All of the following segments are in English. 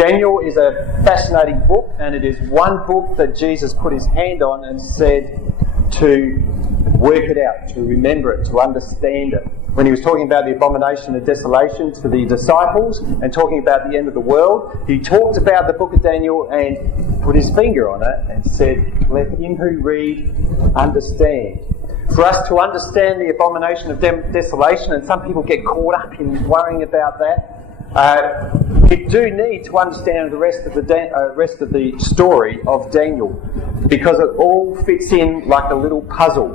Daniel is a fascinating book, and it is one book that Jesus put his hand on and said to work it out, to remember it, to understand it. When he was talking about the abomination of desolation to the disciples and talking about the end of the world, he talked about the book of Daniel and put his finger on it and said, let him who read understand. For us to understand the abomination of desolation, and some people get caught up in worrying about that, we do need to understand the rest of the story of Daniel, because it all fits in like a little puzzle.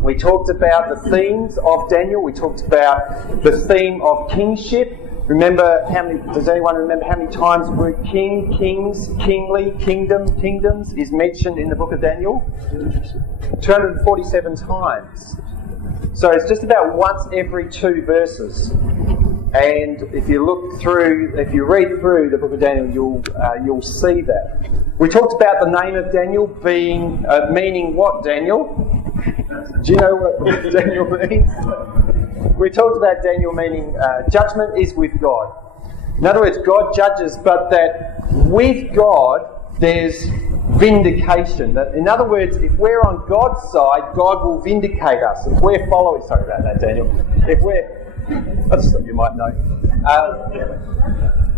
We talked about the themes of Daniel. We talked about the theme of kingship. Does anyone remember how many times the word king, kings, kingly, kingdom, kingdoms is mentioned in the book of Daniel? 247 times. So it's just about once every 2 verses. And if you read through the book of Daniel, you'll see that. We talked about the name of Daniel being meaning what, Daniel? Do you know what Daniel means? We talked about Daniel meaning judgment is with God. In other words, God judges, but that with God there's vindication. That, in other words, if we're on God's side, God will vindicate us. If we're following, sorry about that, Daniel. That's something you might know.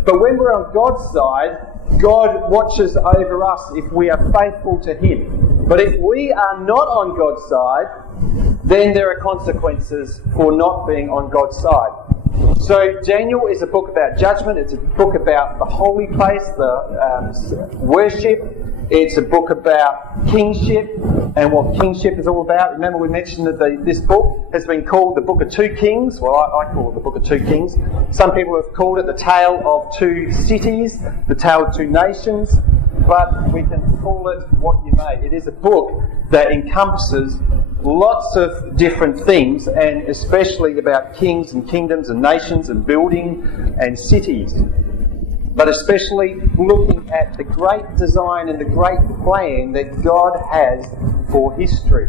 But when we're on God's side, God watches over us if we are faithful to Him. But if we are not on God's side, then there are consequences for not being on God's side. So Daniel is a book about judgment. It's a book about the holy place, the worship. It's a book about kingship and what kingship is all about. Remember we mentioned that this book has been called the Book of Two Kings. Well, I call it the Book of Two Kings. Some people have called it the Tale of Two Cities, the Tale of Two Nations, but we can call it what you may. It is a book that encompasses lots of different things, and especially about kings and kingdoms and nations and building and cities. But especially looking at the great design and the great plan that God has for history.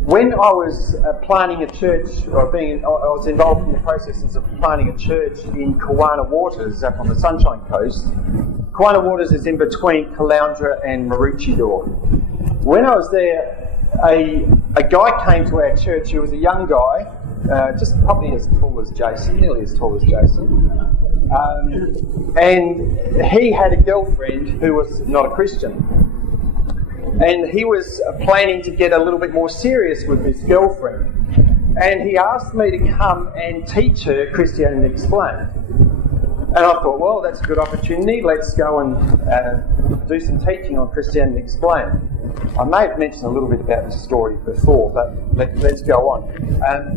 When I was planning a church, I was involved in the processes of planning a church in Kawana Waters up on the Sunshine Coast. Kawana Waters is in between Caloundra and Maroochydore. When I was there, a guy came to our church. He was a young guy, just probably as tall as Jason, nearly as tall as Jason. And he had a girlfriend who was not a Christian. And he was planning to get a little bit more serious with his girlfriend. And he asked me to come and teach her Christianity Explained. And I thought, well, that's a good opportunity. Let's go and do some teaching on Christianity Explained. I may have mentioned a little bit about this story before, but let's go on.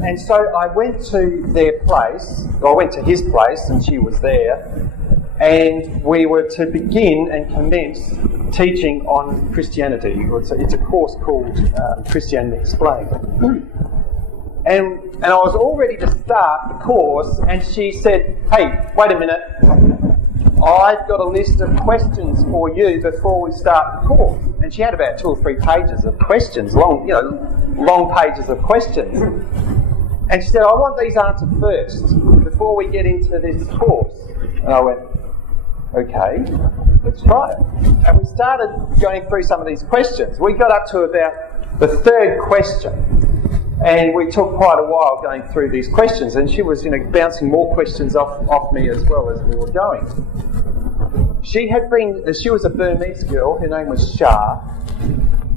And so I went to their place, I went to his place, and she was there, and we were to begin and commence teaching on Christianity. It's a course called Christianity Explained. And I was all ready to start the course, and she said, hey, wait a minute, I've got a list of questions for you before we start the course. And she had about 2 or 3 pages of questions, long pages of questions. And she said, I want these answered first, before we get into this course. And I went, okay, let's try it. And we started going through some of these questions. We got up to about the 3rd question. And we took quite a while going through these questions, and she was, bouncing more questions off me as well as we were going. She was a Burmese girl. Her name was Shah,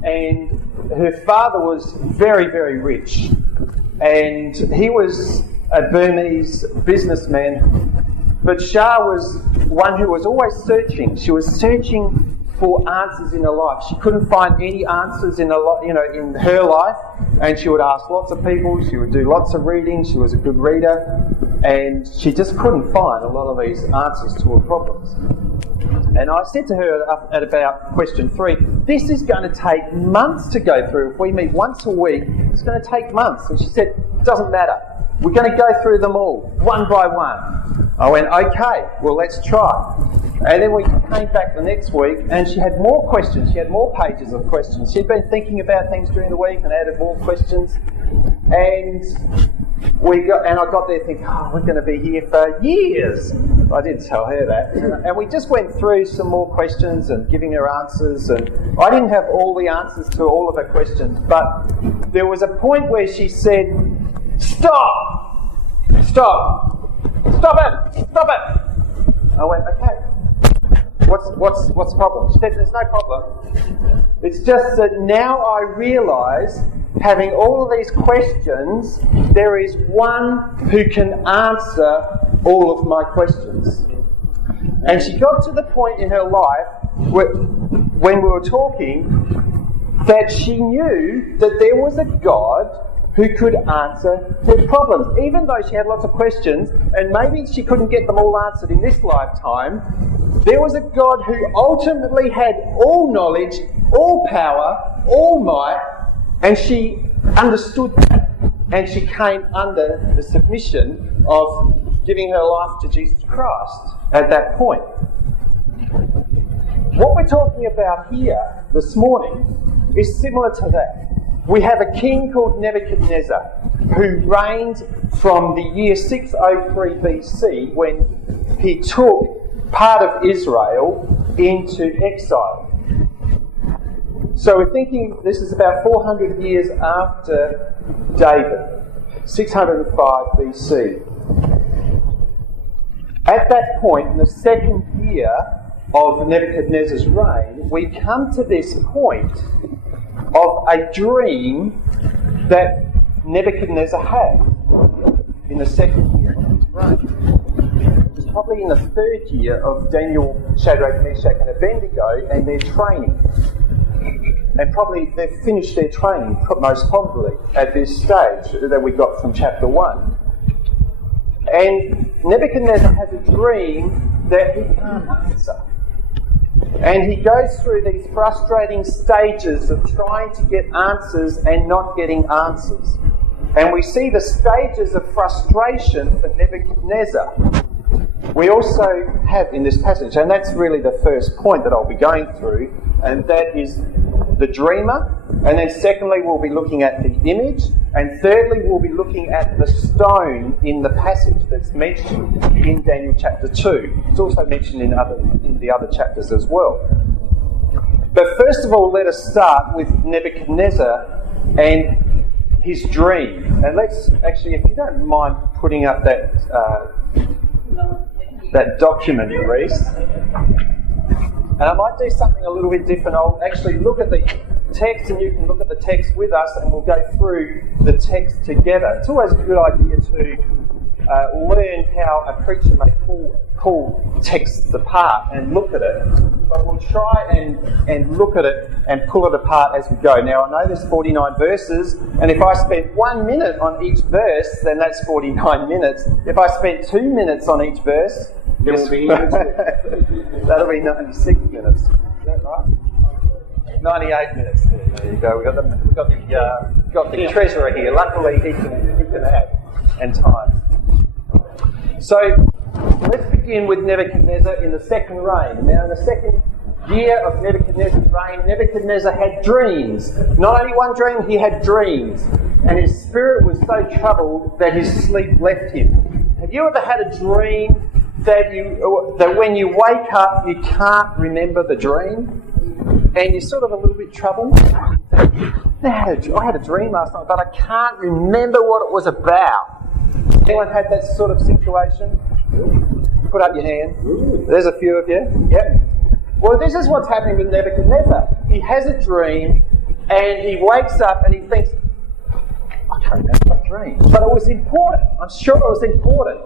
and her father was very, very rich, and he was a Burmese businessman. But Shah was one who was always searching. She was searching for answers in her life. She couldn't find any answers in her life, and she would ask lots of people. She would do lots of reading. She was a good reader, and she just couldn't find a lot of these answers to her problems. And I said to her at about question 3, this is going to take months to go through. If we meet once a week, it's going to take months. And she said, it doesn't matter. We're going to go through them all, one by one. I went, okay, well, let's try. And then we came back the next week, and she had more questions. She had more pages of questions. She'd been thinking about things during the week and added more questions. And I got there thinking, we're going to be here for years. I did tell her that. And we just went through some more questions and giving her answers. And I didn't have all the answers to all of her questions, but there was a point where she said, "Stop! Stop! Stop it! Stop it!" I went, "Okay. What's the problem?" She said, "There's no problem. It's just that now I realise, having all of these questions, there is one who can answer all of my questions." And she got to the point in her life when we were talking that she knew that there was a God who could answer her problems. Even though she had lots of questions, and maybe she couldn't get them all answered in this lifetime, there was a God who ultimately had all knowledge, all power, all might, and she understood that. And she came under the submission of giving her life to Jesus Christ at that point. What we're talking about here this morning is similar to that. We have a king called Nebuchadnezzar who reigned from the year 603 BC when he took part of Israel into exile. So we're thinking this is about 400 years after David, 605 BC. At that point, in the second year of Nebuchadnezzar's reign, we come to this point of a dream that Nebuchadnezzar had in the second year of his reign. It was probably in the third year of Daniel, Shadrach, Meshach and Abednego and their training. And probably they've finished their training, most probably, at this stage that we got from chapter 1. And Nebuchadnezzar has a dream that he can't answer. And he goes through these frustrating stages of trying to get answers and not getting answers. And we see the stages of frustration for Nebuchadnezzar. We also have in this passage, and that's really the first point that I'll be going through, and that is the dreamer. And then secondly, we'll be looking at the image. And thirdly, we'll be looking at the stone in the passage that's mentioned in Daniel chapter 2. It's also mentioned in the other chapters as well. But first of all, let us start with Nebuchadnezzar and his dream. And let's actually, if you don't mind putting up that document, Reese. And I might do something a little bit different. I'll actually look at the text and you can look at the text with us and we'll go through the text together. It's always a good idea to learn how a preacher may pull texts apart and look at it. But we'll try and look at it and pull it apart as we go. Now, I know there's 49 verses, and if I spent 1 minute on each verse, then that's 49 minutes. If I spent 2 minutes on each verse, that'll be 96 minutes. Is that right? 98 minutes. There you go. We've got the treasurer here. Luckily, he can add and time. So let's begin with Nebuchadnezzar in the second reign. Now, in the second year of Nebuchadnezzar's reign, Nebuchadnezzar had dreams. Not only one dream, he had dreams. And his spirit was so troubled that his sleep left him. Have you ever had a dream that when you wake up, you can't remember the dream? And you're sort of a little bit troubled? I had a dream last night, but I can't remember what it was about. Anyone had that sort of situation? Put up your hand. There's a few of you. Yep. Well, this is what's happening with Nebuchadnezzar. He has a dream, and he wakes up and he thinks, I can't remember that dream. But it was important. I'm sure it was important.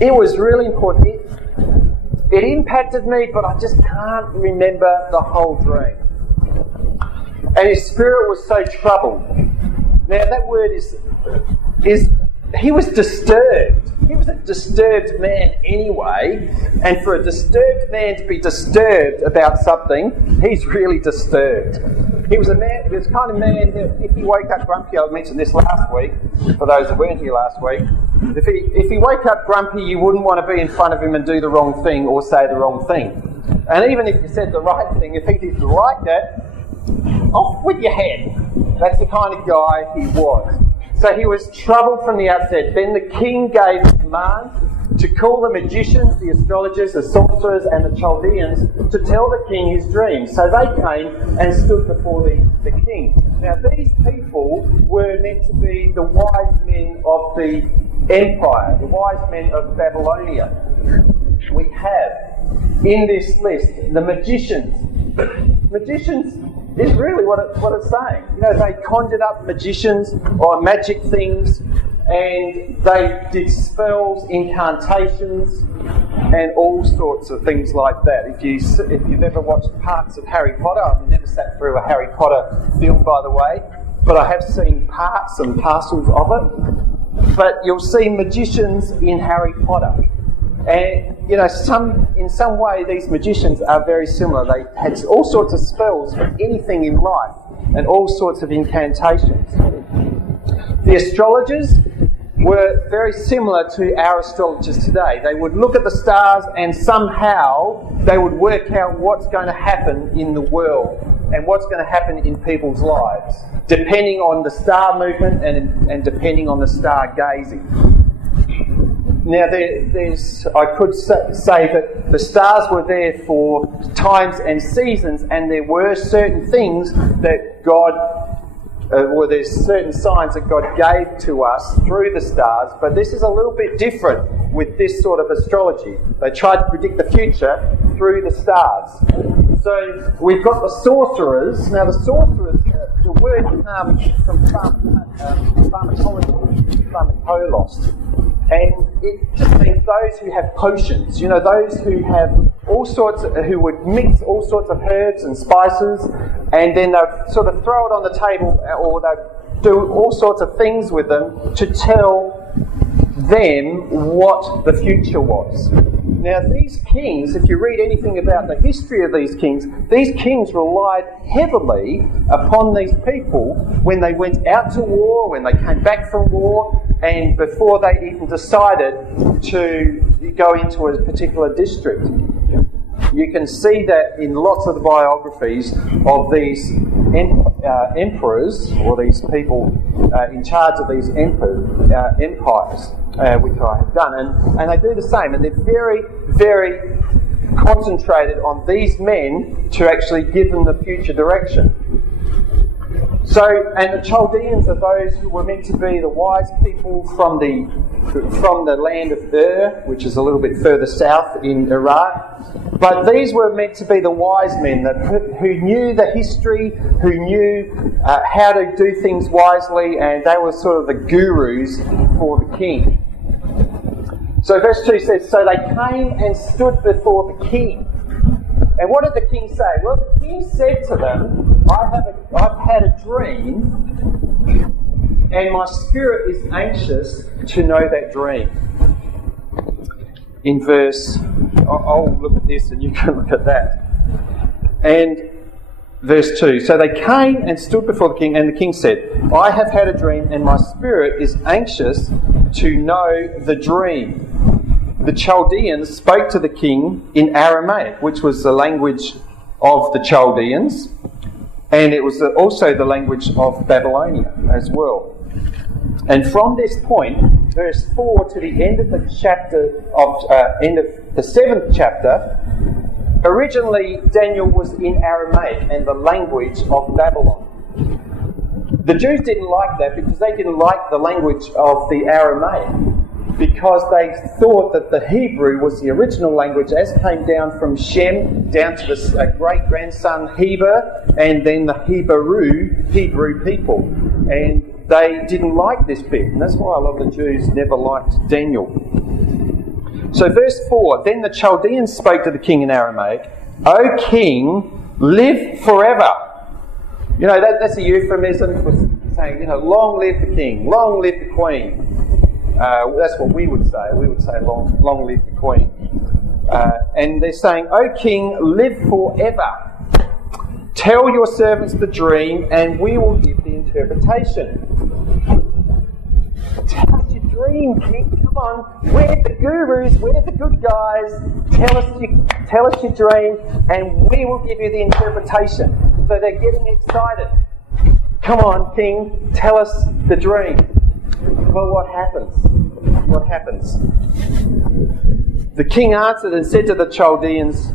It was really important. It impacted me, but I just can't remember the whole dream. And his spirit was so troubled. Now that word is he was disturbed. He was a disturbed man anyway, and for a disturbed man to be disturbed about something, he's really disturbed. He was the kind of man that if he woke up grumpy, I mentioned this last week, for those that weren't here last week, if he woke up grumpy, you wouldn't want to be in front of him and do the wrong thing or say the wrong thing. And even if you said the right thing, if he didn't like that, off with your head. That's the kind of guy he was. So he was troubled from the outset. Then the king gave a command to call the magicians, the astrologers, the sorcerers, and the Chaldeans to tell the king his dreams. So they came and stood before the king. Now these people were meant to be the wise men of the empire, the wise men of Babylonia. We have in this list the magicians. Magicians is really what it's saying. You know, they conjured up magicians or magic things, and they did spells, incantations, and all sorts of things like that. If you've ever watched parts of Harry Potter, I've never sat through a Harry Potter film, by the way, but I have seen parts and parcels of it. But you'll see magicians in Harry Potter. And, you know, in some way these magicians are very similar. They had all sorts of spells for anything in life and all sorts of incantations. The astrologers were very similar to our astrologers today. They would look at the stars and somehow they would work out what's going to happen in the world and what's going to happen in people's lives, depending on the star movement and depending on the star gazing. Now, I could say that the stars were there for times and seasons, and there were certain things that there's certain signs that God gave to us through the stars, but this is a little bit different with this sort of astrology. They tried to predict the future through the stars. So we've got the sorcerers. Now the sorcerers, the word comes from pharmakolos. And it just means those who have potions, you know, those who have who would mix all sorts of herbs and spices, and then they'd sort of throw it on the table, or they'd do all sorts of things with them to tell them what the future was. Now these kings, if you read anything about the history of these kings relied heavily upon these people when they went out to war, when they came back from war, and before they even decided to go into a particular district. You can see that in lots of the biographies of these emperors, or these people in charge of these empires, which I have done. And they do the same, and they're very, very concentrated on these men to actually give them the future direction. So, and the Chaldeans are those who were meant to be the wise people from the land of Ur, which is a little bit further south in Iraq. But these were meant to be the wise men who knew the history, who knew how to do things wisely, and they were sort of the gurus for the king. So verse 2 says, so they came and stood before the king. And what did the king say? Well, the king said to them, I've had a dream, and my spirit is anxious to know that dream. In verse, I'll look at this and you can look at that. And verse 2, so they came and stood before the king, and the king said, I have had a dream, and my spirit is anxious to know the dream. The Chaldeans spoke to the king in Aramaic, which was the language of the Chaldeans, and it was also the language of Babylonia as well. And from this point, verse 4 to the end of the chapter end of the 7th chapter, originally Daniel was in Aramaic and the language of Babylon. The Jews didn't like that because they didn't like the language of the Aramaic, because they thought that the Hebrew was the original language as came down from Shem down to the great-grandson Heber, and then the Hebrew people. And they didn't like this bit, and that's why a lot of the Jews never liked Daniel. So verse 4, then the Chaldeans spoke to the king in Aramaic, O king, live forever. You know, that's a euphemism for saying, you know, long live the king, long live the queen. That's what we would say. We would say, long live the queen. And they're saying, O king, live forever. Tell your servants the dream, and we will give the interpretation. Tell us your dream, king. Come on. We're the gurus. We're the good guys. Tell us your dream, and we will give you the interpretation. So they're getting excited. Come on, king. Tell us the dream. Well, what happens? what happens. The king answered and said to the Chaldeans,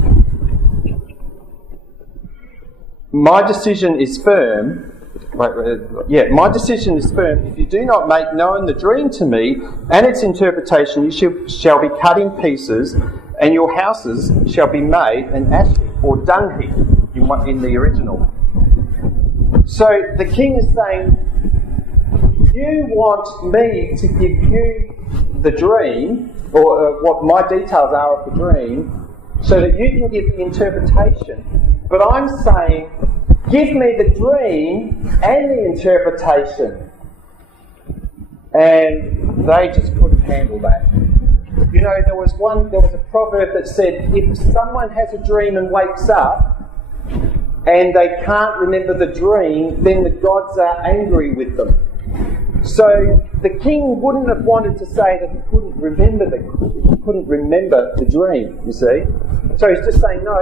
my decision is firm. My decision is firm. If you do not make known the dream to me and its interpretation, you shall be cut in pieces, and your houses shall be made an ash heap or dung heap in the original. So the king is saying, you want me to give you the dream, or what my details are of the dream, so that you can give the interpretation. But I'm saying, give me the dream and the interpretation. And they just couldn't handle that. You know, there was a proverb that said, if someone has a dream and wakes up and they can't remember the dream, then the gods are angry with them. So the king wouldn't have wanted to say that he couldn't remember the dream, you see. So he's just saying, no,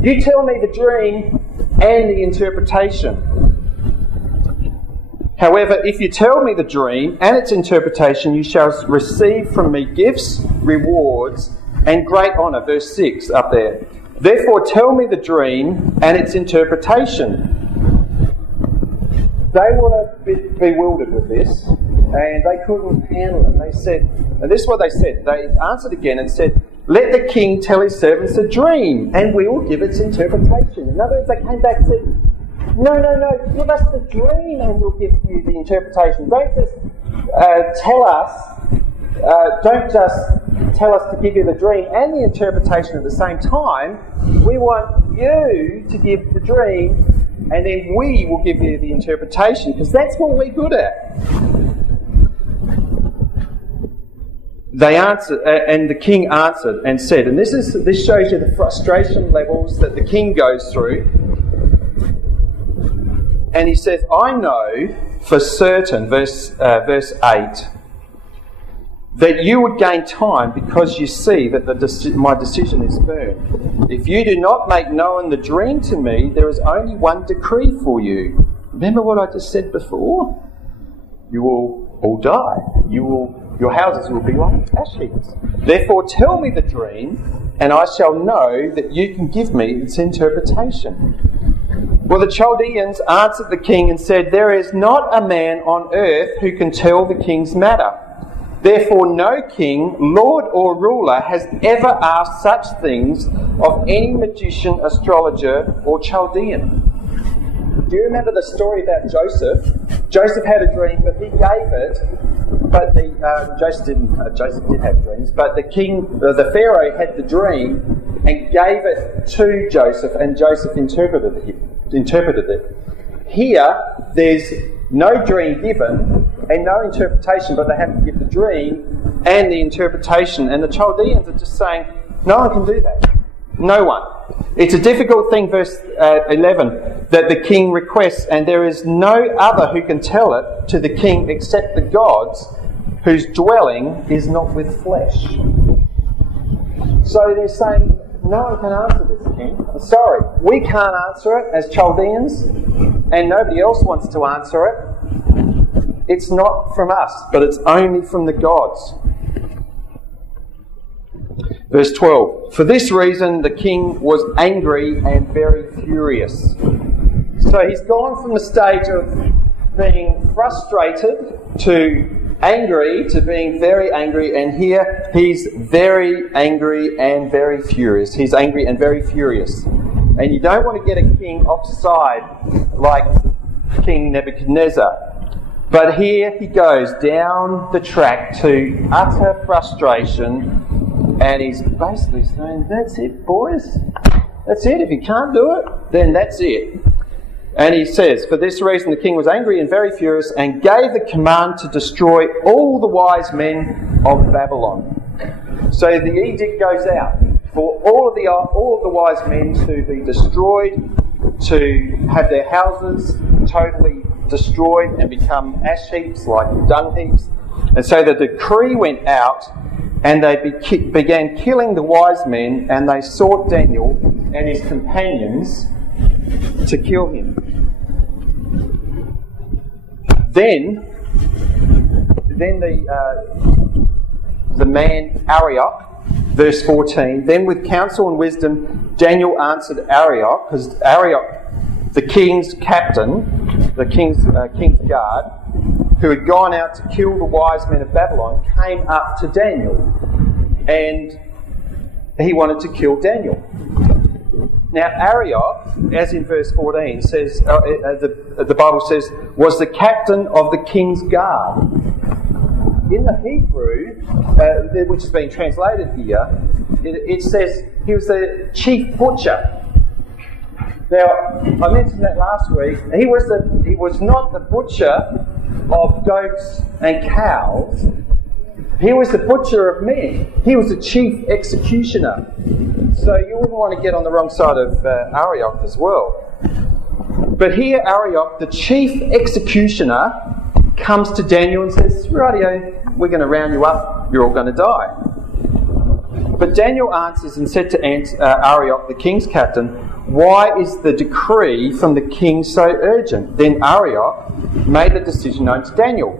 you tell me the dream and the interpretation. However, if you tell me the dream and its interpretation, you shall receive from me gifts, rewards, and great honour. Verse 6 up there. Therefore tell me the dream and its interpretation. They were a bit bewildered with this, and they couldn't handle it. They said, and this is what they said. They answered again and said, let the king tell his servants a dream, and we will give its interpretation. In other words, they came back and said, no, give us the dream and we'll give you the interpretation. Don't just don't just tell us to give you the dream and the interpretation at the same time. We want you to give the dream, and then we will give you the interpretation, because that's what we're good at. They answered, and the king answered and said, and this shows you the frustration levels that the king goes through. And he says, I know for certain, verse 8, that you would gain time because you see that my decision is firm. If you do not make known the dream to me, there is only one decree for you. Remember what I just said before? You will all die. Your houses will be like ash heaps. Therefore tell me the dream, and I shall know that you can give me its interpretation. Well, the Chaldeans answered the king and said, there is not a man on earth who can tell the king's matter. Therefore no king, lord or ruler has ever asked such things of any magician, astrologer or Chaldean. Do you remember the story about Joseph? Joseph had a dream, but he gave it. But Joseph did have dreams, but the Pharaoh had the dream and gave it to Joseph, and Joseph interpreted it. Here, there's no dream given and no interpretation, but they have to give the dream and the interpretation. And the Chaldeans are just saying, no one can do that. No one. It's a difficult thing, verse 11, that the king requests, and there is no other who can tell it to the king except the gods, whose dwelling is not with flesh. So they're saying, no one can answer this, king. I'm sorry, we can't answer it as Chaldeans, and nobody else wants to answer it. It's not from us, but it's only from the gods. Verse 12, for this reason the king was angry and very furious. So he's gone from the stage of being frustrated to angry to being very angry, and here he's very angry and very furious. He's angry and very furious. And you don't want to get a king offside like King Nebuchadnezzar. But here he goes down the track to utter frustration, and he's basically saying, that's it, boys. That's it. If you can't do it, then that's it. And he says, for this reason the king was angry and very furious and gave the command to destroy all the wise men of Babylon. So the edict goes out for all of the wise men to be destroyed, to have their houses totally destroyed and become ash heaps, like dung heaps. And so the decree went out, and they began killing the wise men, and they sought Daniel and his companions to kill him. Then the the man Arioch. Verse 14, then with counsel and wisdom, Daniel answered Arioch, because Arioch, the king's captain, the king's guard, who had gone out to kill the wise men of Babylon, came up to Daniel, and he wanted to kill Daniel. Now Arioch, as in verse 14 says, the Bible says, was the captain of the king's guard. In the Hebrew, which has been translated here, it says he was the chief butcher. Now, I mentioned that last week. He was not the butcher of goats and cows. He was the butcher of men. He was the chief executioner. So you wouldn't want to get on the wrong side of Arioch as well. But here Arioch, the chief executioner, comes to Daniel and says, rightio, we're going to round you up, you're all going to die. But Daniel answers and said to Arioch, the king's captain, why is the decree from the king so urgent? Then Arioch made the decision known to Daniel.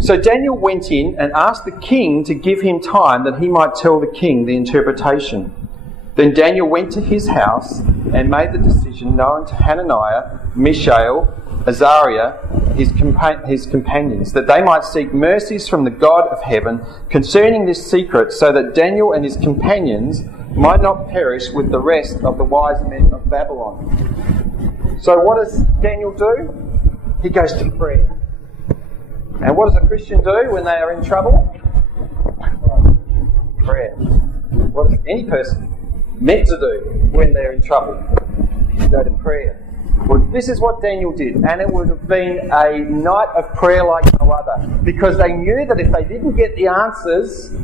So Daniel went in and asked the king to give him time that he might tell the king the interpretation. Then Daniel went to his house and made the decision known to Hananiah, Mishael, Azariah, his companions, that they might seek mercies from the God of heaven concerning this secret, so that Daniel and his companions might not perish with the rest of the wise men of Babylon. So what does Daniel do? He goes to prayer. And what does a Christian do when they are in trouble? Prayer. What is any person meant to do when they're in trouble? Go to prayer. Well, this is what Daniel did, and it would have been a night of prayer like no other, because they knew that if they didn't get the answers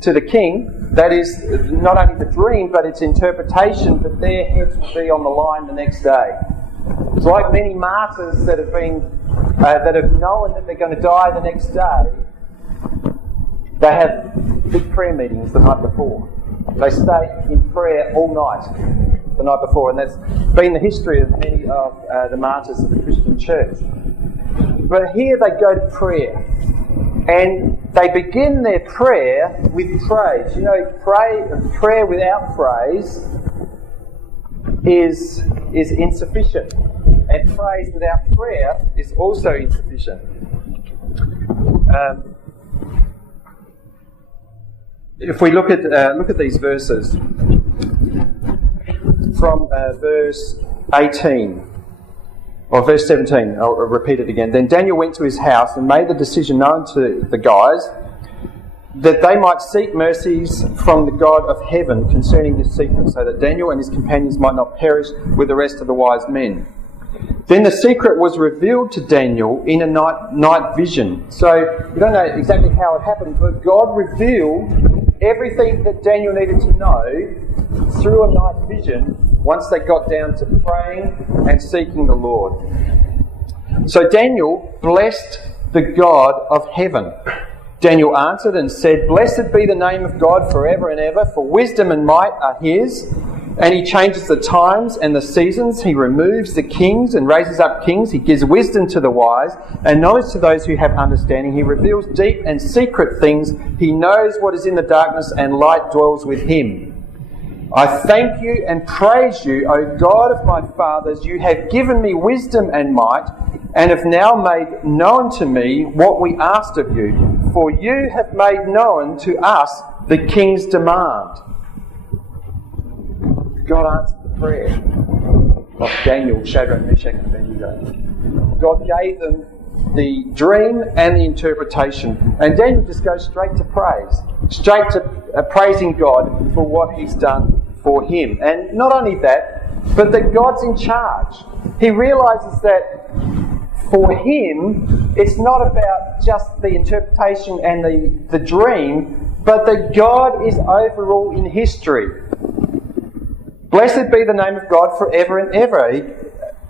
to the king, that is, not only the dream, but its interpretation, that their heads would be on the line the next day. It's like many martyrs that have known that they're going to die the next day. They have big prayer meetings the night before. They stay in prayer all night the night before, and that's been the history of many of the martyrs of the Christian church. But here they go to prayer, and they begin their prayer with praise. You know, prayer without praise is insufficient, and praise without prayer is also insufficient. If we look at these verses from verse 18 or verse 17, I'll repeat it again. Then Daniel went to his house and made the decision known to the guys that they might seek mercies from the God of heaven concerning this secret, so that Daniel and his companions might not perish with the rest of the wise men. Then the secret was revealed to Daniel in a night vision. So we don't know exactly how it happened, but God revealed everything that Daniel needed to know through a night vision once they got down to praying and seeking the Lord. So Daniel blessed the God of heaven. Daniel answered and said, "Blessed be the name of God forever and ever, for wisdom and might are his. And he changes the times and the seasons. He removes the kings and raises up kings. He gives wisdom to the wise and knowledge to those who have understanding. He reveals deep and secret things. He knows what is in the darkness, and light dwells with him. I thank you and praise you, O God of my fathers. You have given me wisdom and might, and have now made known to me what we asked of you. For you have made known to us the king's demand." God answered the prayer of Daniel, Shadrach, Meshach, and Abednego. God gave them the dream and the interpretation. And Daniel just goes straight to praise. Straight to praising God for what he's done for him. And not only that, but that God's in charge. He realises that for him, it's not about just the interpretation and the dream, but that God is overall in history. Blessed be the name of God forever and ever.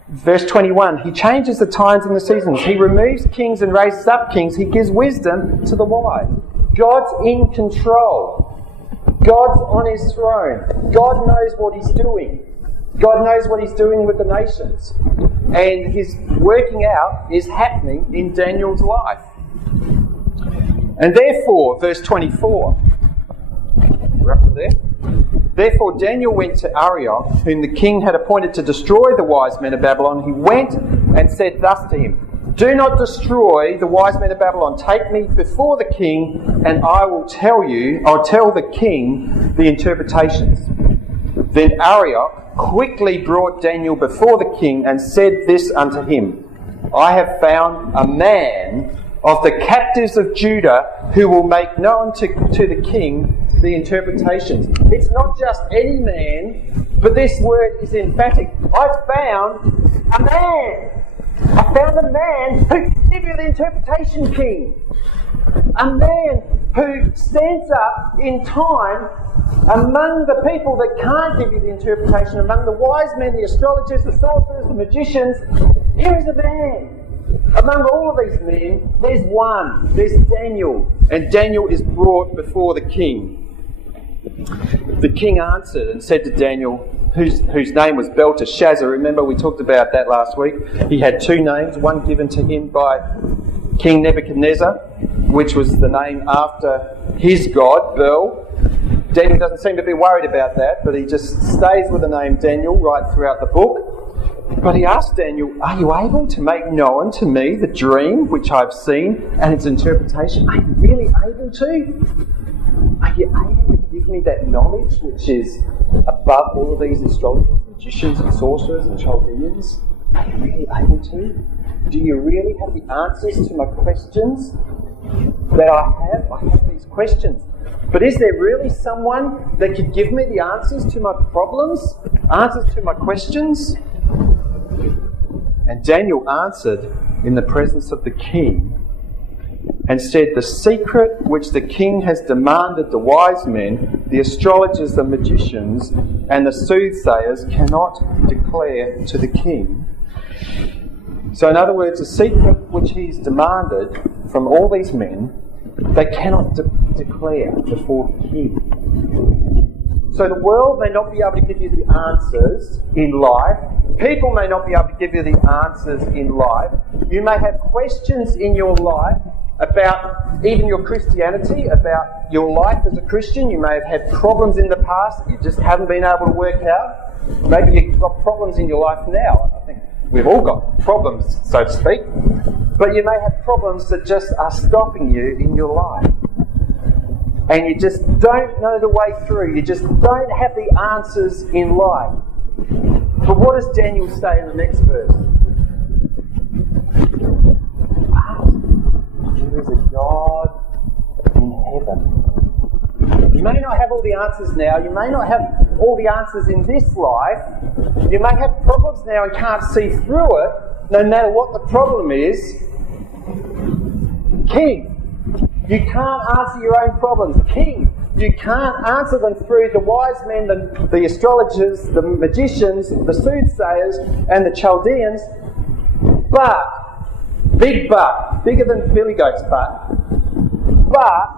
Verse 21, he changes the times and the seasons. He removes kings and raises up kings. He gives wisdom to the wise. God's in control. God's on his throne. God knows what he's doing. God knows what he's doing with the nations. And his working out is happening in Daniel's life. And therefore, verse 24, we're up to there. Therefore Daniel went to Arioch, whom the king had appointed to destroy the wise men of Babylon. He went and said thus to him, "Do not destroy the wise men of Babylon. Take me before the king, and I'll tell the king the interpretations." Then Arioch quickly brought Daniel before the king and said this unto him, "I have found a man of the captives of Judah who will make known to the king the interpretations." It's not just any man, but this word is emphatic. I've found a man. I found a man who can give you the interpretation, king. A man who stands up in time among the people that can't give you the interpretation, among the wise men, the astrologers, the sorcerers, the magicians. Here is a man. Among all of these men, there's one. There's Daniel. And Daniel is brought before the king. The king answered and said to Daniel, whose name was Belteshazzar. Remember, we talked about that last week. He had two names, one given to him by King Nebuchadnezzar, which was the name after his god, Bel. Daniel doesn't seem to be worried about that, but he just stays with the name Daniel right throughout the book. But he asked Daniel, "Are you able to make known to me the dream which I've seen and its interpretation?" Are you really able to? Are you able to give me that knowledge which is above all of these astrologers, magicians and sorcerers and Chaldeans? Are you really able to? Do you really have the answers to my questions that I have? I have these questions. But is there really someone that could give me the answers to my problems? Answers to my questions? And Daniel answered in the presence of the king and said, "The secret which the king has demanded the wise men, the astrologers, the magicians, and the soothsayers cannot declare to the king." So in other words, the secret which he's demanded from all these men, they cannot declare before the king. So the world may not be able to give you the answers in life. People may not be able to give you the answers in life. You may have questions in your life about even your Christianity, about your life as a Christian. You may have had problems in the past that you just haven't been able to work out. Maybe you've got problems in your life now. I think we've all got problems, so to speak. But you may have problems that just are stopping you in your life. And you just don't know the way through. You just don't have the answers in life. But what does Daniel say in the next verse? There is a God in heaven. You may not have all the answers now. You may not have all the answers in this life. You may have problems now and can't see through it, no matter what the problem is. King, you can't answer your own problems. King, you can't answer them through the wise men, the astrologers, the magicians, the soothsayers, and the Chaldeans. But, bigger than Billy Goat's but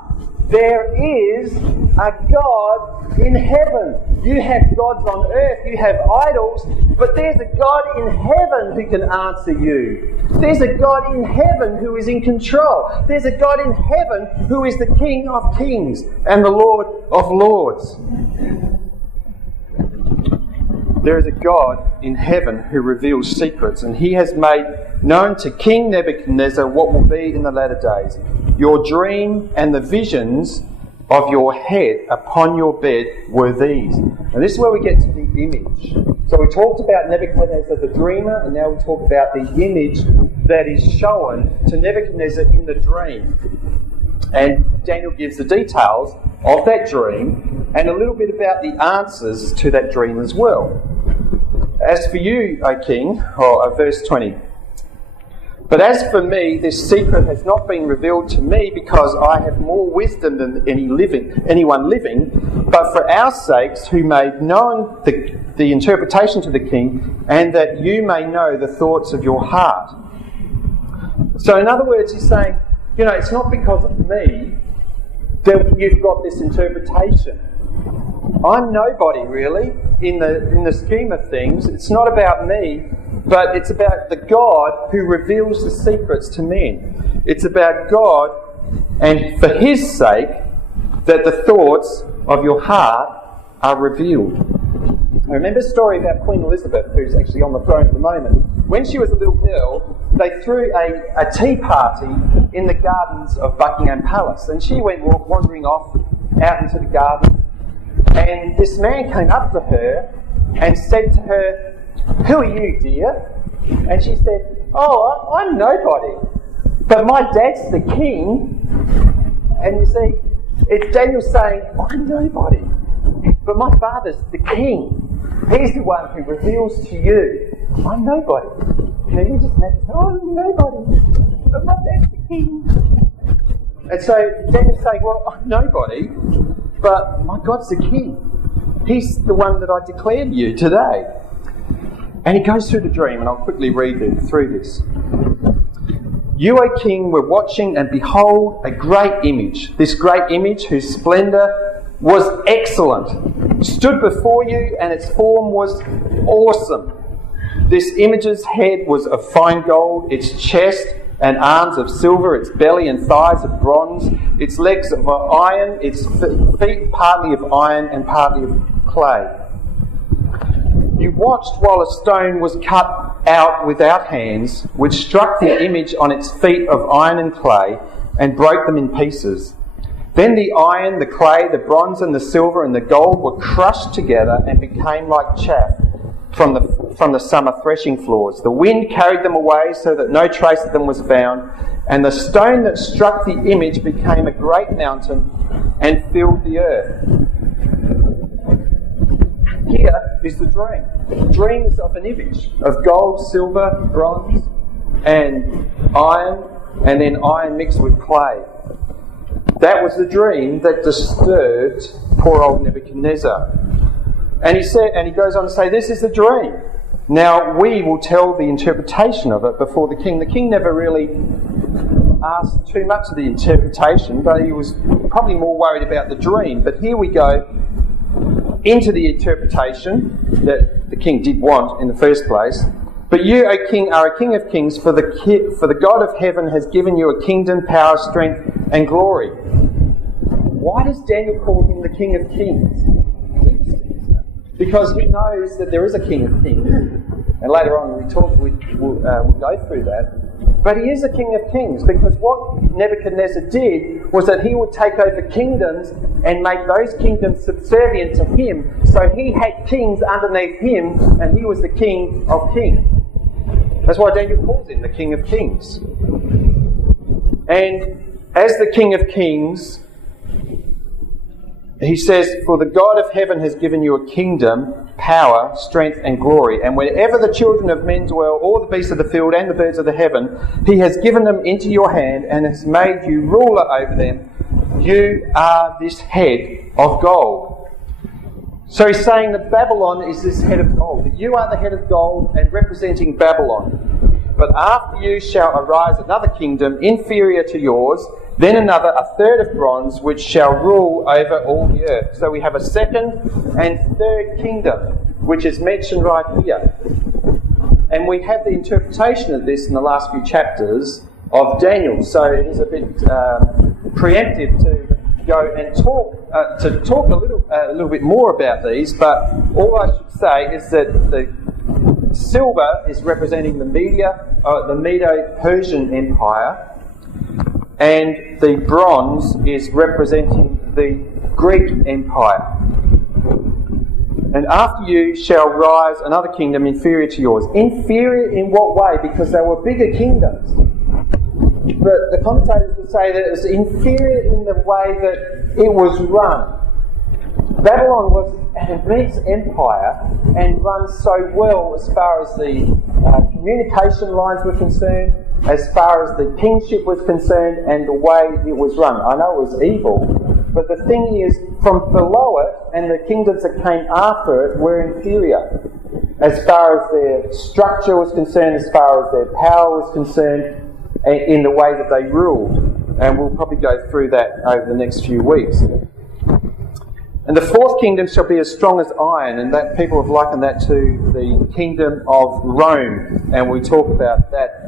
there is a God in heaven. You have gods on earth, you have idols, but there's a God in heaven who can answer you. There's a God in heaven who is in control. There's a God in heaven who is the King of kings and the Lord of lords. There is a God in heaven who reveals secrets, and he has made known to King Nebuchadnezzar what will be in the latter days. Your dream and the visions of your head upon your bed were these. And this is where we get to the image. So we talked about Nebuchadnezzar the dreamer, and now we talk about the image that is shown to Nebuchadnezzar in the dream. And Daniel gives the details of that dream and a little bit about the answers to that dream as well. As for you, O king, verse 20. But as for me, this secret has not been revealed to me because I have more wisdom than anyone living, but for our sakes who made known the interpretation to the king, and that you may know the thoughts of your heart. So in other words, he's saying, it's not because of me that you've got this interpretation. I'm nobody really in the scheme of things. It's not about me, but it's about the God who reveals the secrets to men. It's about God and for his sake that the thoughts of your heart are revealed. I remember a story about Queen Elizabeth, who's actually on the throne at the moment. When she was a little girl, they threw a tea party in the gardens of Buckingham Palace, and she went wandering off out into the garden, and this man came up to her and said to her, "Who are you, dear?" And she said, "Oh, I'm nobody, but my dad's the king." And you see, it's Daniel saying, "I'm nobody, but my father's the king. He's the one who reveals to you, I'm nobody." You know, you just have to say, "Oh, I'm nobody, but my dad's the king." And so Daniel's saying, "Well, I'm nobody, but my God's the king. He's the one that I declared to you today." And he goes through the dream, and I'll quickly read through this. "You, O king, were watching, and behold, a great image. This great image, whose splendour was excellent, stood before you, and its form was awesome. This image's head was of fine gold, its chest and arms of silver, its belly and thighs of bronze, its legs of iron, its feet partly of iron and partly of clay. You watched while a stone was cut out without hands, which struck the image on its feet of iron and clay and broke them in pieces. Then the iron, the clay, the bronze and the silver and the gold were crushed together and became like chaff from the summer threshing floors. The wind carried them away so that no trace of them was found, and the stone that struck the image became a great mountain and filled the earth." Here is the dream. The dream is of an image of gold, silver, bronze and iron, and then iron mixed with clay. That was the dream that disturbed poor old Nebuchadnezzar. And he goes on to say, "This is the dream. Now we will tell the interpretation of it before the king." The king never really asked too much of the interpretation, but he was probably more worried about the dream. But here we go into the interpretation that the king did want in the first place. "But you, O king, are a king of kings, for the God of heaven has given you a kingdom, power, strength and glory." Why does Daniel call him the king of kings? Because he knows that there is a king of kings. And later on we'll go through that. But he is a king of kings, because what Nebuchadnezzar did was that he would take over kingdoms and make those kingdoms subservient to him. So he had kings underneath him, and he was the king of kings. That's why Daniel calls him the king of kings. And as the king of kings, he says, "For the God of heaven has given you a kingdom, power, strength and glory. And wherever the children of men dwell, all the beasts of the field and the birds of the heaven, he has given them into your hand and has made you ruler over them. You are this head of gold." So he's saying that Babylon is this head of gold. That you are the head of gold and representing Babylon. "But after you shall arise another kingdom inferior to yours, then another, a third of bronze, which shall rule over all the earth." So we have a second and third kingdom, which is mentioned right here. And we have the interpretation of this in the last few chapters of Daniel. So it is a bit preemptive to go and talk a little bit more about these. But all I should say is that the silver is representing the Medo-Persian Empire, and the bronze is representing the Greek Empire. "And after you shall rise another kingdom inferior to yours." Inferior in what way? Because they were bigger kingdoms. But the commentators would say that it was inferior in the way that it was run. Babylon was an immense empire and run so well as far as the communication lines were concerned, as far as the kingship was concerned, and the way it was run. I know it was evil, but the thing is, from below it and the kingdoms that came after it were inferior as far as their structure was concerned, as far as their power was concerned, in the way that they ruled. And we'll probably go through that over the next few weeks. And the fourth kingdom shall be as strong as iron, and that people have likened that to the kingdom of Rome, and we talk about that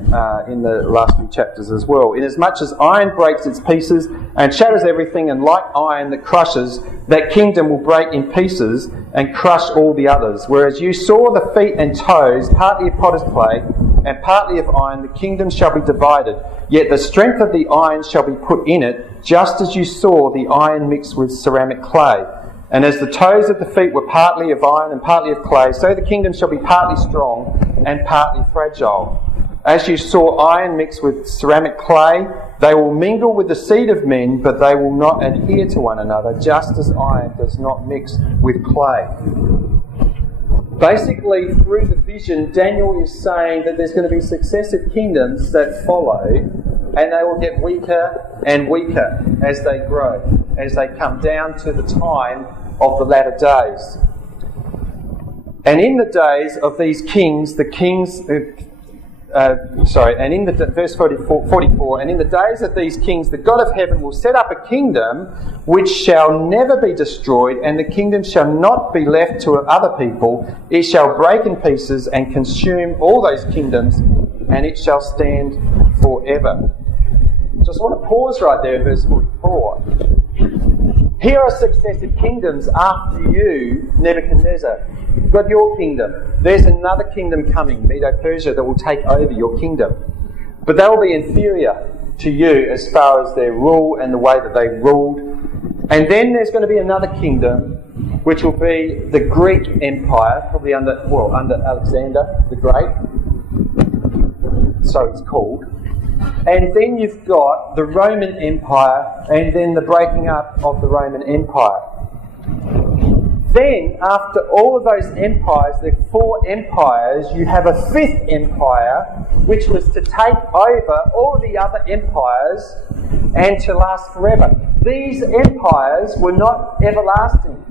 in the last few chapters as well. Inasmuch as iron breaks its pieces and shatters everything, and like iron that crushes, that kingdom will break in pieces and crush all the others. Whereas you saw the feet and toes, partly of potter's clay and partly of iron, the kingdom shall be divided. Yet the strength of the iron shall be put in it, just as you saw the iron mixed with ceramic clay. And as the toes of the feet were partly of iron and partly of clay, so the kingdom shall be partly strong and partly fragile. As you saw iron mixed with ceramic clay, they will mingle with the seed of men, but they will not adhere to one another, just as iron does not mix with clay. Basically, through the vision, Daniel is saying that there's going to be successive kingdoms that follow, and they will get weaker and weaker as they grow, as they come down to the time of the latter days. And in the days of these kings, verse 44, and in the days of these kings, the God of heaven will set up a kingdom which shall never be destroyed, and the kingdom shall not be left to other people. It shall break in pieces and consume all those kingdoms, and it shall stand forever. Just want to pause right there in verse 44. Here are successive kingdoms after you, Nebuchadnezzar. You've got your kingdom. There's another kingdom coming, Medo-Persia, that will take over your kingdom. But they will be inferior to you as far as their rule and the way that they ruled. And then there's going to be another kingdom, which will be the Greek Empire, probably under Alexander the Great. So it's called. And then you've got the Roman Empire, and then the breaking up of the Roman Empire. Then, after all of those empires, the 4 empires, you have a 5th empire, which was to take over all the other empires and to last forever. These empires were not everlasting.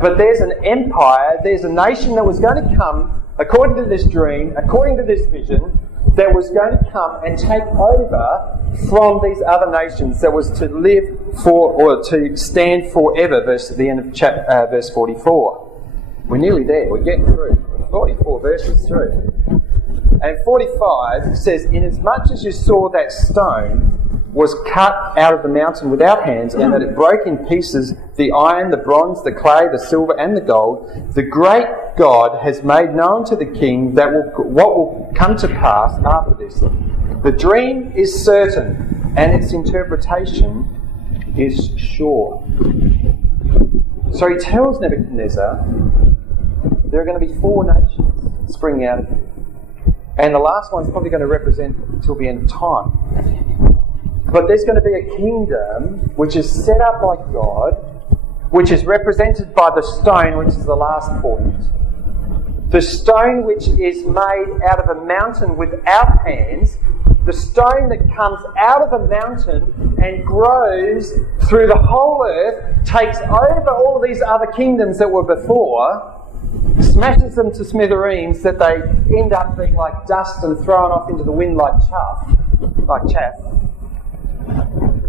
But there's an empire, there's a nation that was going to come, according to this dream, according to this vision, that was going to come and take over from these other nations, that was to live for, or to stand forever, at the end of verse 44. We're nearly there, we're getting through. 44 verses through. And 45 says, inasmuch as you saw that stone was cut out of the mountain without hands, and that it broke in pieces the iron, the bronze, the clay, the silver, and the gold, the great God has made known to the king what will come to pass after this. The dream is certain, and its interpretation is sure. So he tells Nebuchadnezzar there are going to be 4 nations springing out of it. And the last one's probably going to represent until the end of time. But there's going to be a kingdom which is set up by God, which is represented by the stone, which is the last point. The stone which is made out of a mountain without hands, the stone that comes out of the mountain and grows through the whole earth, takes over all of these other kingdoms that were before, smashes them to smithereens, that they end up being like dust and thrown off into the wind like chaff.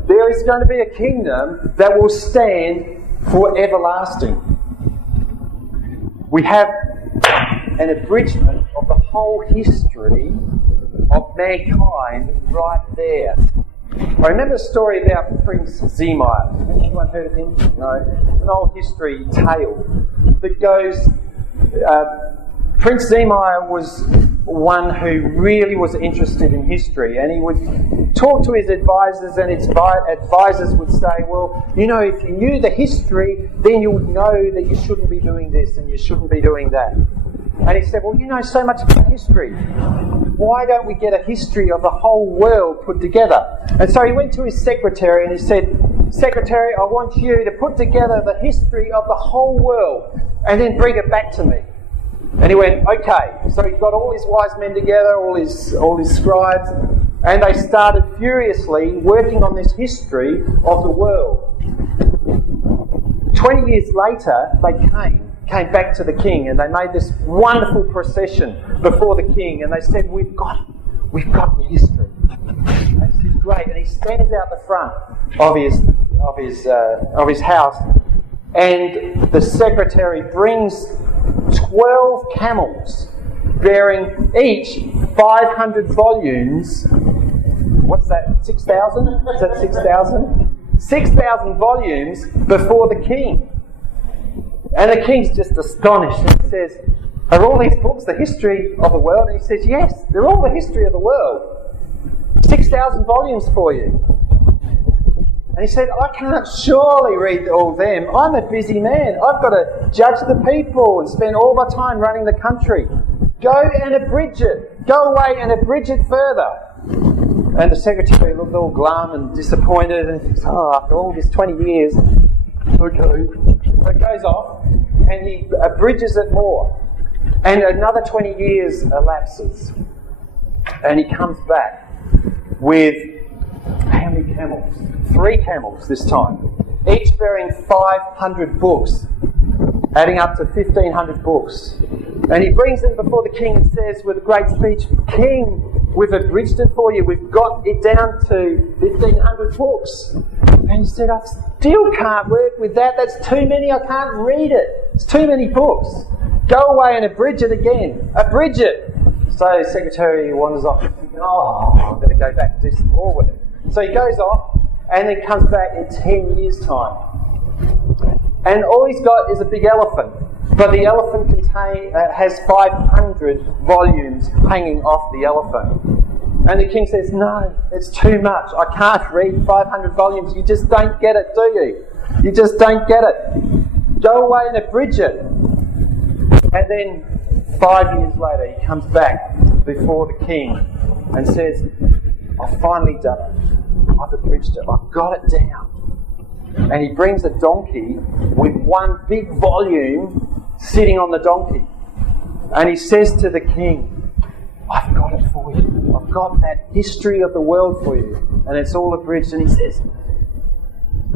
There is going to be a kingdom that will stand for everlasting. We have an abridgment of the whole history of mankind right there. I remember a story about Prince Zemire. Has anyone heard of him? No. It's an old history tale that goes... Prince Zemire was one who really was interested in history, and he would talk to his advisors, and his advisors would say, well, you know, if you knew the history, then you would know that you shouldn't be doing this and you shouldn't be doing that. And he said, well, you know so much about history. Why don't we get a history of the whole world put together? And so he went to his secretary and he said, Secretary, I want you to put together the history of the whole world and then bring it back to me. And he went, okay. So he got all his wise men together, all his scribes, and they started furiously working on this history of the world. 20 years later, they came back to the king, and they made this wonderful procession before the king, and they said, we've got the history. And this is great. And he stands out the front of his house, and the secretary brings 12 camels bearing each 500 volumes. What's that, 6,000? Is that 6,000? 6,000 volumes before the king. And the king's just astonished and says, are all these books the history of the world? And he says, yes, they're all the history of the world. 6,000 volumes for you. And he said, I can't surely read all them. I'm a busy man. I've got to judge the people and spend all my time running the country. Go and abridge it. Go away and abridge it further. And the secretary looked all glum and disappointed and thinks, after all this 20 years, okay. So it goes off and he abridges it more. And another 20 years elapses. And he comes back with how many camels? 3 camels this time. Each bearing 500 books, adding up to 1,500 books. And he brings them before the king and says with a great speech, King, we've abridged it for you. We've got it down to 1,500 books. And he said, I still can't work with that. That's too many. I can't read it. It's too many books. Go away and abridge it again. Abridge it. So the secretary wanders off thinking, I'm going to go back and do some more with it. So he goes off and then comes back in 10 years' time. And all he's got is a big elephant. But the elephant has 500 volumes hanging off the elephant. And the king says, no, it's too much. I can't read 500 volumes. You just don't get it, do you? You just don't get it. Go away and abridge it. And then 5 years later, he comes back before the king and says, I've finally done it. I've abridged it. I've got it down. And he brings a donkey with one big volume sitting on the donkey. And he says to the king, I've got it for you. I've got that history of the world for you. And it's all abridged. And he says,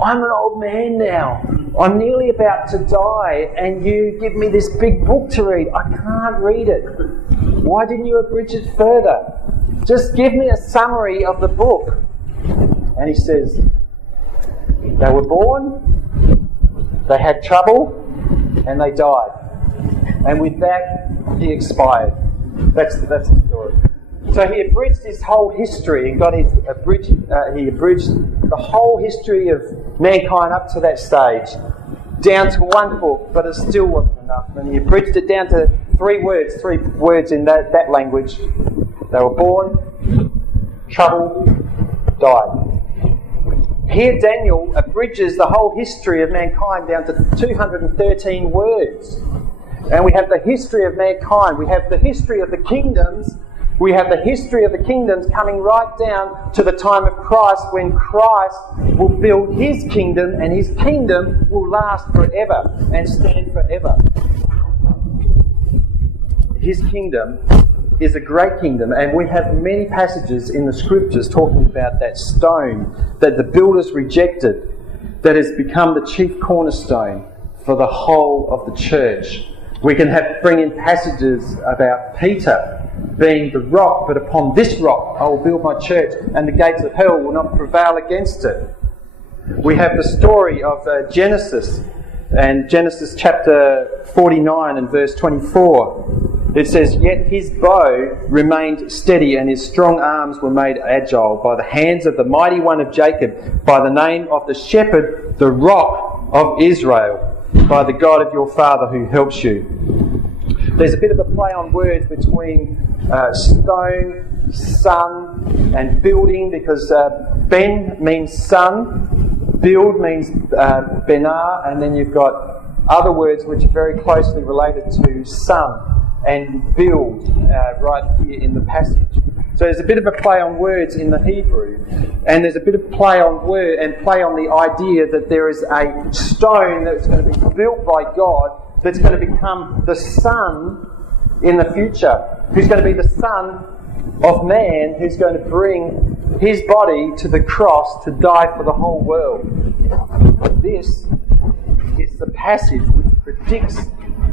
I'm an old man now. I'm nearly about to die, and you give me this big book to read. I can't read it. Why didn't you abridge it further? Just give me a summary of the book. And he says, they were born, they had trouble, and they died. And with that, he expired. That's the story. So he abridged his whole history and he abridged the whole history of mankind up to that stage, down to one book, but it still wasn't enough. And he abridged it down to 3 words in that language. They were born, trouble, died. Here Daniel abridges the whole history of mankind down to 213 words. And we have the history of mankind. We have the history of the kingdoms. We have the history of the kingdoms coming right down to the time of Christ, when Christ will build his kingdom, and his kingdom will last forever and stand forever. His kingdom is a great kingdom, and we have many passages in the scriptures talking about that stone that the builders rejected, that has become the chief cornerstone for the whole of the church. We can bring in passages about Peter being the rock, but upon this rock I will build my church, and the gates of hell will not prevail against it. We have the story of Genesis, and Genesis chapter 49 and verse 24. It says, yet his bow remained steady, and his strong arms were made agile by the hands of the mighty one of Jacob, by the name of the shepherd, the rock of Israel, by the God of your father who helps you. There's a bit of a play on words between stone, sun, and building, because Ben means sun, build means benar, and then you've got other words which are very closely related to sun and build right here in the passage. So there's a bit of a play on words in the Hebrew, and there's a bit of play on word and play on the idea that there is a stone that's going to be built by God that's going to become the son in the future, who's going to be the son of man, who's going to bring his body to the cross to die for the whole world. This is the passage which predicts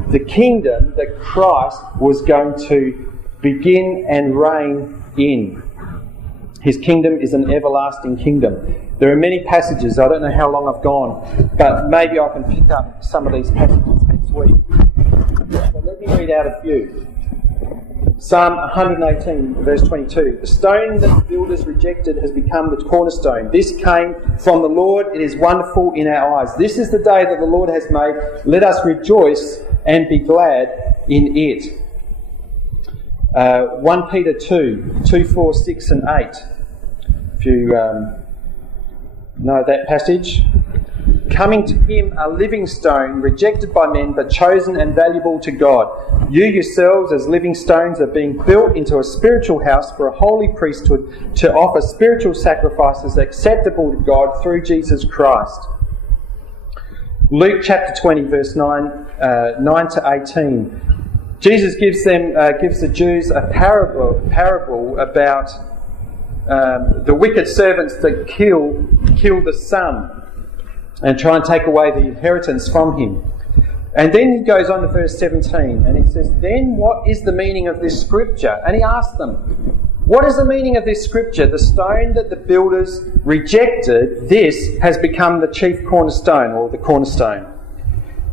the kingdom that Christ was going to begin and reign in. His kingdom is an everlasting kingdom. There are many passages, I don't know how long I've gone, but maybe I can pick up some of these passages next week. So let me read out a few. Psalm 118, verse 22. The stone that the builders rejected has become the cornerstone. This came from the Lord. It is wonderful in our eyes. This is the day that the Lord has made. Let us rejoice and be glad in it. 1 Peter 2, 4, 6 and 8. If you know that passage. Coming to him a living stone, rejected by men, but chosen and valuable to God. You yourselves as living stones are being built into a spiritual house for a holy priesthood to offer spiritual sacrifices acceptable to God through Jesus Christ. Luke chapter 20, verse 9 to 18. Jesus gives the Jews a parable about the wicked servants that kill the son and try and take away the inheritance from him. And then he goes on to verse 17 and he says, then what is the meaning of this scripture? And he asks them, what is the meaning of this scripture? The stone that the builders rejected, this has become the chief cornerstone, or the cornerstone.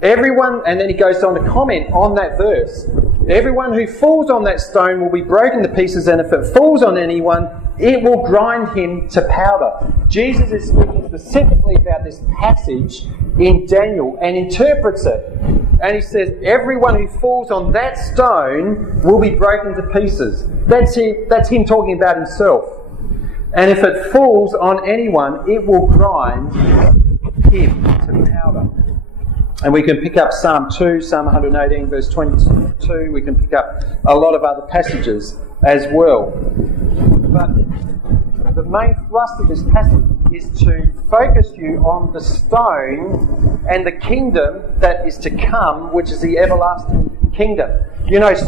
Everyone, and then he goes on to comment on that verse, everyone who falls on that stone will be broken to pieces, and if it falls on anyone, it will grind him to powder. Jesus is speaking specifically about this passage in Daniel and interprets it. And he says, everyone who falls on that stone will be broken to pieces. That's him talking about himself. And if it falls on anyone, it will grind him to powder. And we can pick up Psalm 2, Psalm 118, verse 22. We can pick up a lot of other passages as well. But the main thrust of this passage is to focus you on the stone and the kingdom that is to come, which is the everlasting kingdom. You know, I've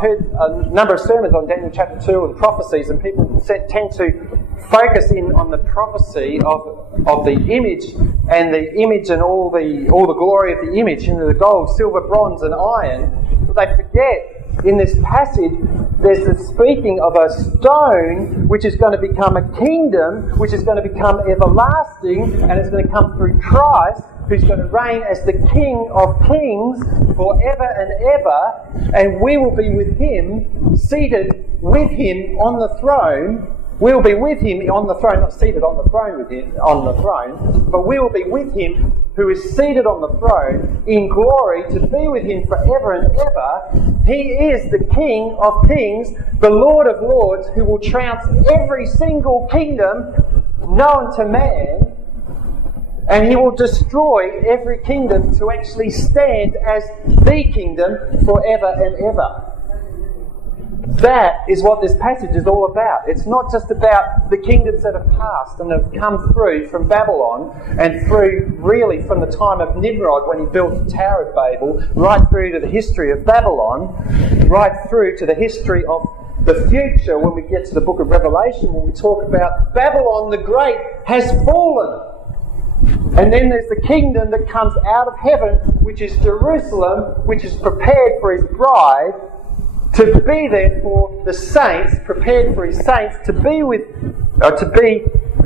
heard a number of sermons on Daniel chapter 2 and prophecies, and people tend to focus in on the prophecy of the image and all the glory of the image, the gold, silver, bronze and iron. But they forget in this passage there's the speaking of a stone which is going to become a kingdom, which is going to become everlasting, and it's going to come through Christ, who's going to reign as the King of Kings forever and ever, and we will be with him, seated with him on the throne. We will be with him on the throne, not seated on the throne with him on the throne, but we will be with him who is seated on the throne in glory to be with him forever and ever. He is the King of Kings, the Lord of Lords, who will trounce every single kingdom known to man, and he will destroy every kingdom to actually stand as the kingdom forever and ever. That is what this passage is all about. It's not just about the kingdoms that have passed and have come through from Babylon and through really from the time of Nimrod when he built the Tower of Babel, right through to the history of Babylon, right through to the history of the future when we get to the book of Revelation, when we talk about Babylon the Great has fallen. And then there's the kingdom that comes out of heaven, which is Jerusalem, which is prepared for his bride, to be there for the saints, prepared for his saints to be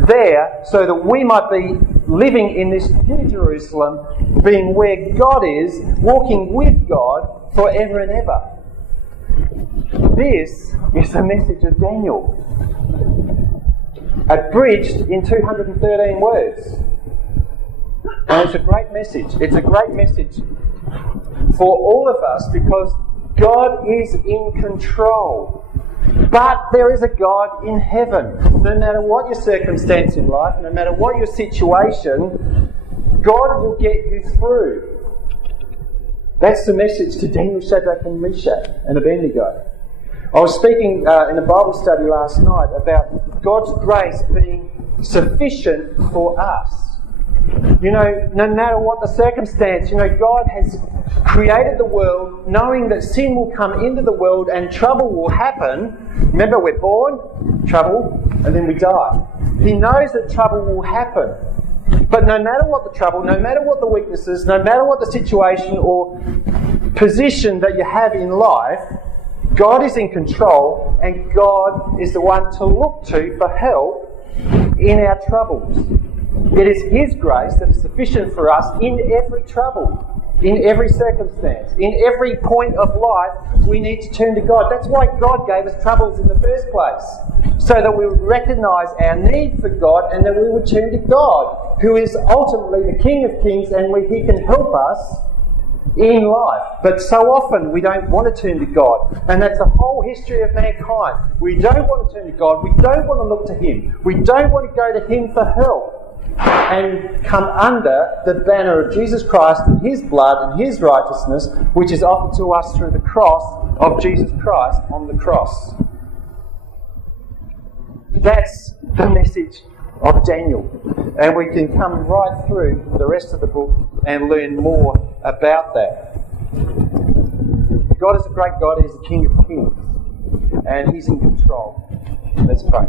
there so that we might be living in this new Jerusalem, being where God is, walking with God forever and ever. This is the message of Daniel, abridged in 213 words. And it's a great message. It's a great message for all of us because God is in control. But there is a God in heaven. No matter what your circumstance in life, no matter what your situation, God will get you through. That's the message to Daniel, Shadrach and Meshach and Abednego. I was speaking in a Bible study last night about God's grace being sufficient for us. You know, no matter what the circumstance, God has created the world knowing that sin will come into the world and trouble will happen. Remember, we're born, trouble, and then we die. He knows that trouble will happen. But no matter what the trouble, no matter what the weaknesses, no matter what the situation or position that you have in life, God is in control and God is the one to look to for help in our troubles. It is His grace that is sufficient for us in every trouble, in every circumstance, in every point of life. We need to turn to God. That's why God gave us troubles in the first place, so that we would recognise our need for God and that we would turn to God, who is ultimately the King of Kings, and He can help us in life. But so often we don't want to turn to God, and that's the whole history of mankind. We don't want to turn to God. We don't want to look to Him. We don't want to go to Him for help and come under the banner of Jesus Christ and His blood and His righteousness, which is offered to us through the cross of Jesus Christ on the cross. That's the message of Daniel. And we can come right through the rest of the book and learn more about that. God is a great God. He's the King of Kings. And He's in control. Let's pray.